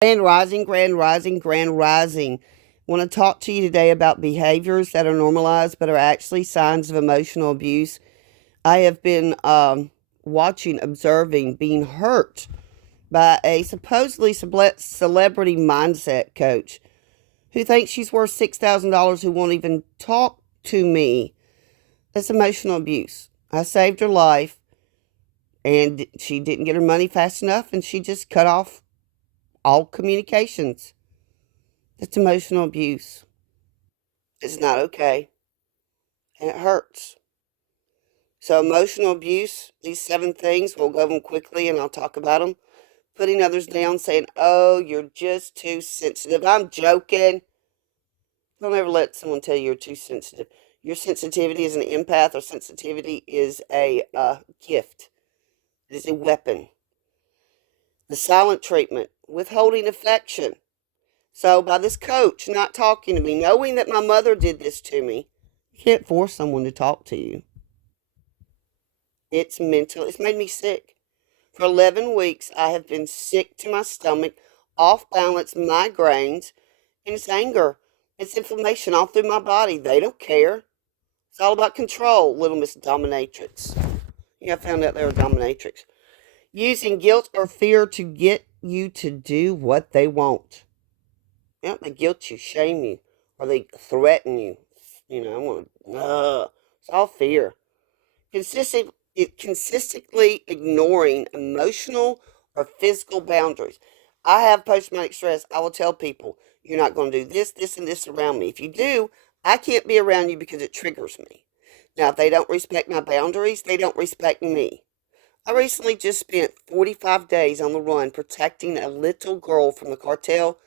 Grand rising, grand rising, grand rising. Want to talk to you today about behaviors that are normalized but are actually signs of emotional abuse. I have been watching, observing, being hurt by a supposedly celebrity mindset coach who thinks she's worth $6,000 who won't even talk to me. That's emotional abuse. I saved her life and she didn't get her money fast enough and she just cut off all communications. That's emotional abuse. It's not okay. And it hurts. So, emotional abuse, these 7 things, we'll go over them quickly and I'll talk about them. Putting others down, saying, oh, you're just too sensitive. I'm joking. Don't ever let someone tell you you're too sensitive. Your sensitivity is an empath, or sensitivity is a gift, it is a weapon. The silent treatment, withholding affection. So, by this coach not talking to me, knowing that my mother did this to me, you can't force someone to talk to you. It's mental. It's made me sick. For 11 weeks, I have been sick to my stomach, off balance, migraines, and it's anger. It's inflammation all through my body. They don't care. It's all about control, little Miss Dominatrix. Yeah, I found out they were dominatrix. Using guilt or fear to get you to do what they want. You know, they guilt you, shame you, or they threaten you. You know, I want to, it's all fear. Consistently ignoring emotional or physical boundaries. I have post-traumatic stress. I will tell people, you're not going to do this, this, and this around me. If you do, I can't be around you because it triggers me. Now, if they don't respect my boundaries, they don't respect me. I recently just spent 45 days on the run protecting a little girl from the cartel,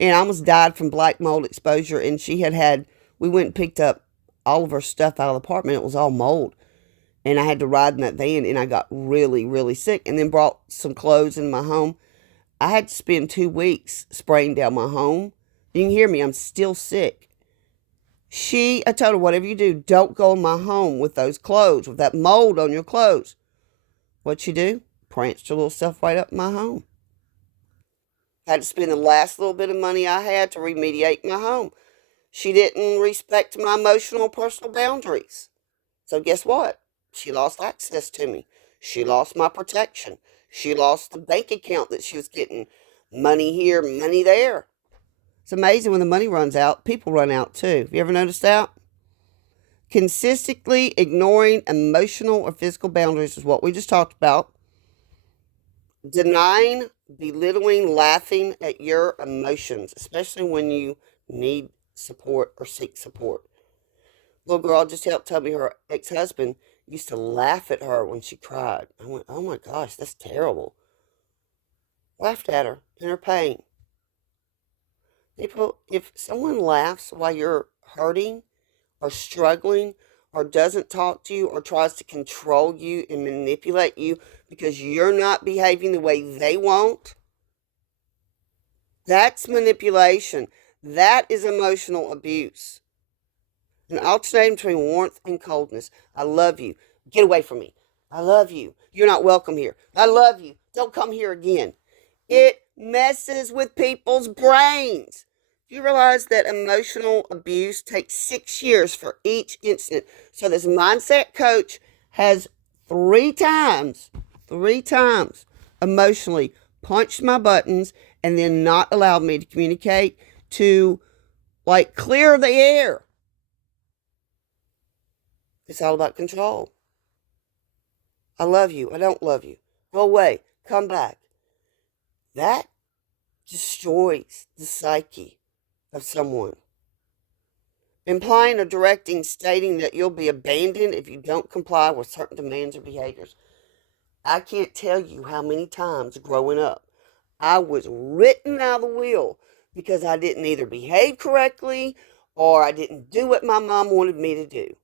and I almost died from black mold exposure. And we went and picked up all of her stuff out of the apartment. It was all mold. And I had to ride in that van, and I got really, really sick, and then brought some clothes in my home. I had to spend 2 weeks spraying down my home. You can hear me, I'm still sick. I told her, whatever you do, don't go in my home with those clothes, with that mold on your clothes. What she do? Pranced her little self right up in my home. Had to spend the last little bit of money I had to remediate my home. She didn't respect my emotional personal boundaries. So guess what? She lost access to me. She lost my protection. She lost the bank account that she was getting money here, money there. It's amazing when the money runs out, people run out too. Have you ever noticed that? Consistently ignoring emotional or physical boundaries is what we just talked about. Denying, belittling, laughing at your emotions, especially when you need support or seek support. Little girl just helped tell me her ex-husband used to laugh at her when she cried. I went, oh my gosh, that's terrible. Laughed at her in her pain. People, if someone laughs while you're hurting or struggling or doesn't talk to you or tries to control you and manipulate you because you're not behaving the way they want, that's manipulation. That is emotional abuse. An alternating between warmth and coldness. I love you. Get away from me. I love you. You're not welcome here. I love you. Don't come here again. It messes with people's brains. Do you realize that emotional abuse takes 6 years for each incident? So this mindset coach has three times emotionally punched my buttons and then not allowed me to communicate to like clear the air. It's all about control. I love you. I don't love you. Go away. Come back. That destroys the psyche of someone. Implying or directing, stating that you'll be abandoned if you don't comply with certain demands or behaviors. I can't tell you how many times growing up I was written out of the wheel because I didn't either behave correctly or I didn't do what my mom wanted me to do.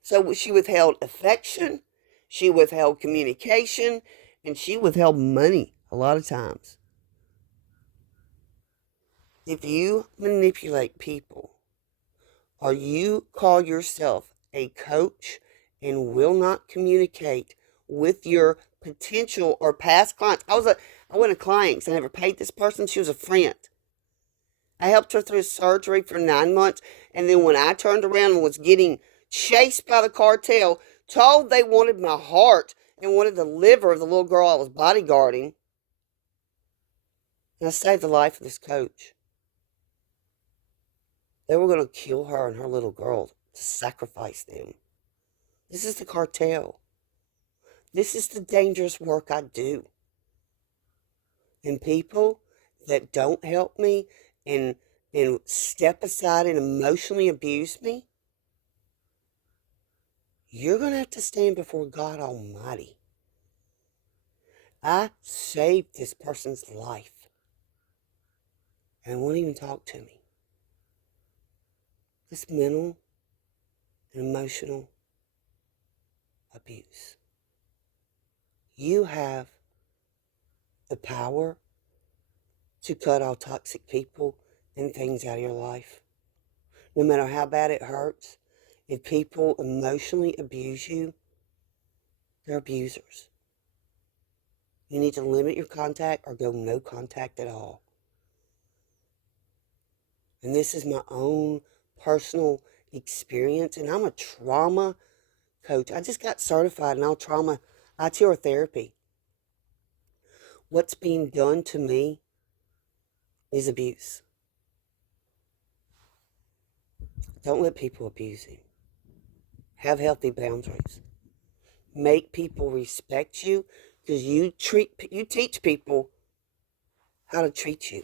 So she withheld affection, she withheld communication, and she withheld money a lot of times. If you manipulate people or you call yourself a coach and will not communicate with your potential or past clients, I wasn't a client because I never paid this person. She was a friend. I helped her through surgery for 9 months. And then when I turned around and was getting chased by the cartel, told they wanted my heart and wanted the liver of the little girl I was bodyguarding, and I saved the life of this coach. They were going to kill her and her little girl to sacrifice them. This is the cartel. This is the dangerous work I do. And people that don't help me and step aside and emotionally abuse me, you're going to have to stand before God Almighty. I saved this person's life, and it won't even talk to me. This mental and emotional abuse. You have the power to cut all toxic people and things out of your life. No matter how bad it hurts, if people emotionally abuse you, they're abusers. You need to limit your contact or go no contact at all. And this is my own personal experience, and I'm a trauma coach. I just got certified in all trauma IT or therapy. What's being done to me is abuse. Don't let people abuse you. Have healthy boundaries. Make people respect you, because you teach people how to treat you.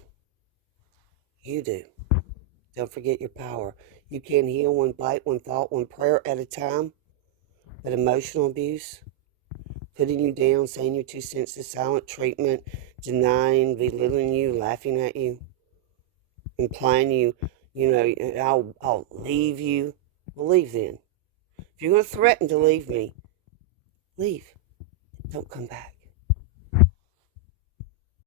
You do. Don't forget your power. You can heal one bite, one thought, one prayer at a time. But emotional abuse, putting you down, saying you're too sensitive, silent treatment, denying, belittling you, laughing at you, implying I'll leave you. Well, leave then. If you're going to threaten to leave me, leave. Don't come back.